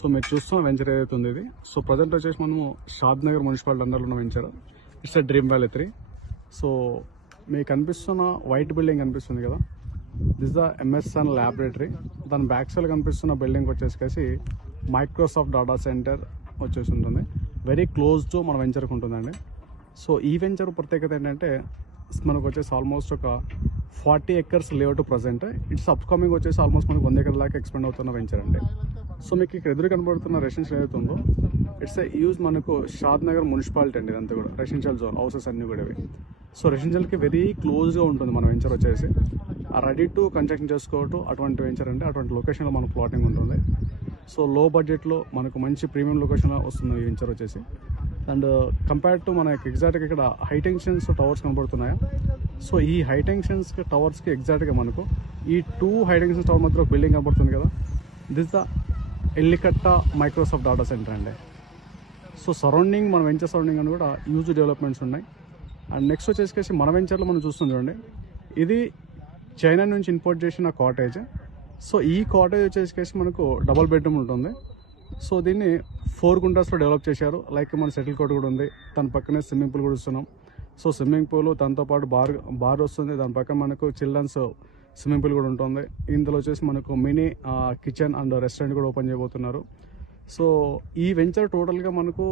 So మీరు చూస్తున్న venture ఏదైతే ఉంది ఇది. సో ప్రజెంట్ వచ్చేసి మనము షాద్ నగర్ మున్సిపాలిటీ అండర్లో ఉన్న venture. It's dream valley 3. So మీకు కనిపిస్తున్న వైట్ బిల్డింగ్ కనిపిస్తుంది కదా, దిస్ ద ఎంఎస్ఎన్ ల్యాబొరేటరీ. దాని బ్యాక్ సైడ్ కనిపిస్తున్న బిల్డింగ్ వచ్చేసి మైక్రోసాఫ్ట్ డేటా సెంటర్ వచ్చేసి ఉంటుంది. వెరీ క్లోజ్ టు మన వెంచర్కి ఉంటుందండి. సో ఈ వెంచర్ ప్రత్యేకత ఏంటంటే మనకు వచ్చేసి ఆల్మోస్ట్ ఒక 40 acres layout present. It's upcoming వచ్చేసి ఆల్మోస్ట్ మనకు 100 acres దాకా ఎక్స్పెండ్ అవుతున్న వెంచర్ అండి. సో మీకు ఇక్కడ ఎదురు కనబడుతున్న రెసిడెన్షియల్ ఏదైతే ఉందో ఇట్స్ యూజ్ మనకు షాద్ నగర్ మున్సిపాలిటీ అండి. ఇదంతా కూడా రెసిడెన్షియల్ జోన్, హౌసెస్ అన్నీ కూడా ఇవి. సో రెసిడెన్షియల్కి వెరీ క్లోజ్గా ఉంటుంది మన వెంచర్ వచ్చేసి. రెడీ టు కన్స్ట్రక్షన్ చేసుకోవటం అటువంటి వెంచర్ అండి. అటువంటి లొకేషన్లో మనకు ప్లాటింగ్ ఉంటుంది. సో లో బడ్జెట్లో మనకు మంచి ప్రీమియం లొకేషన్లో వస్తుంది ఈ వెంచర్ వచ్చేసి. అండ్ కంపేర్డ్ టు మనకి ఎగ్జాక్ట్గా ఇక్కడ హైటెన్షన్స్ టవర్స్ కనబడుతున్నాయి. సో ఈ హైటెన్షన్స్ టవర్స్కి ఎగ్జాక్ట్గా మనకు ఈ 2 హైటెన్షన్స్ టవర్ మధ్య ఒక బిల్డింగ్ కనబడుతుంది కదా, this the Ellikatta Microsoft data center అండి. సో సరౌండింగ్ మన వెంచర్ సరౌండింగ్ అని కూడా యూజ్ డెవలప్మెంట్స్ ఉన్నాయి. అండ్ నెక్స్ట్ వచ్చేసి మన వెంచర్లో మనం చూస్తుంది చూడండి, ఇది చైనా నుంచి ఇంపోర్ట్ చేసిన కాటేజ్. సో ఈ కాటేజ్ వచ్చేసి మనకు డబుల్ బెడ్రూమ్ ఉంటుంది. సో దీన్ని 4 గుంటాస్లో డెవలప్ చేశారు. లైక్ మన సెటిల్ కోట్ కూడా ఉంది, దాని పక్కనే స్విమ్మింగ్ పూల్ కూడా ఇస్తున్నాం. సో స్విమ్మింగ్ పూల్ దాంతోపాటు బార్ వస్తుంది, దాని పక్కన మనకు చిల్డ్రన్స్ స్విమ్మింగ్ పూల్ కూడా ఉంటుంది. ఇందులో వచ్చేసి మనకు మినీ కిచెన్ అండ్ రెస్టారెంట్ కూడా ఓపెన్ చేయబోతున్నారు. సో ఈ వెంచర్ టోటల్గా మనకు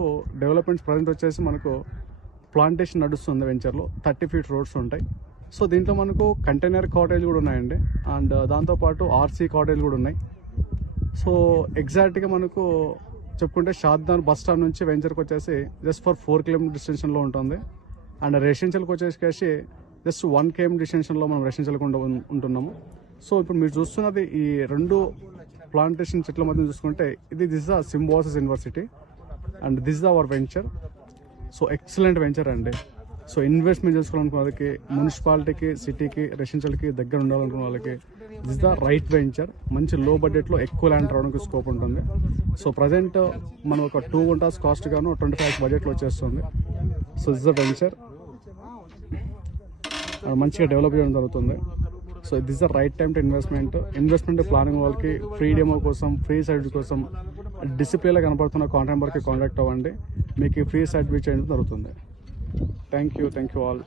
డెవలప్మెంట్స్ ప్రజెంట్ వచ్చేసి మనకు ప్లాంటేషన్ నడుస్తుంది వెంచర్లో. 30 feet రోడ్స్ ఉంటాయి. సో దీంట్లో మనకు కంటైనర్ కాటేజ్ కూడా ఉన్నాయండి. అండ్ దాంతోపాటు ఆర్సీ కాటేజ్ కూడా ఉన్నాయి. సో ఎగ్జాక్ట్గా మనకు చెప్పుకుంటే షాద్నగర్ బస్ స్టాండ్ నుంచి వెంచర్కి వచ్చేసి జస్ట్ ఫర్ 4 km డిస్టెన్షన్లో ఉంటుంది. అండ్ రెసిడెన్షియల్కి వచ్చేసి జస్ట్ 1 km డిస్టెన్షన్లో మనం రెసిడెన్షియల్కి ఉంటున్నాము. సో ఇప్పుడు మీరు చూస్తున్నది ఈ 2 ప్లాంటేషన్ చెట్ల మధ్య చూసుకుంటే this the Symbiosis university and this the our venture. So excellent venture అండి. సో ఇన్వెస్ట్మెంట్ చేసుకోవాలనుకున్న వాళ్ళకి, మున్సిపాలిటీకి, సిటీకి, రెసిడెన్షియల్కి దగ్గర ఉండాలనుకున్న వాళ్ళకి దిస్ ద రైట్ వెంచర్. మంచి లో బడ్జెట్లో ఎక్కువ ల్యాండ్ రావడానికి స్కోప్ ఉంటుంది. సో ప్రజెంట్ మనం ఒక 2 గుంటాస్ కాస్ట్ గాను 25 lakhs బడ్జెట్లో వచ్చేస్తుంది. సో దిస్ ద వెంచర్ మంచిగా డెవలప్ చేయడం జరుగుతుంది. So this the right time to investment planning వాళ్ళకి, ఫ్రీ డెమో కోసం, ఫ్రీ సైట్ కోసం డిసిప్లేలో కనపడుతున్న కాంటాక్ట్ నెంబర్కి కాంటాక్ట్ అవ్వండి. మీకు ఫ్రీ సైట్ విజిట్ చేయడం జరుగుతుంది. Thank you all.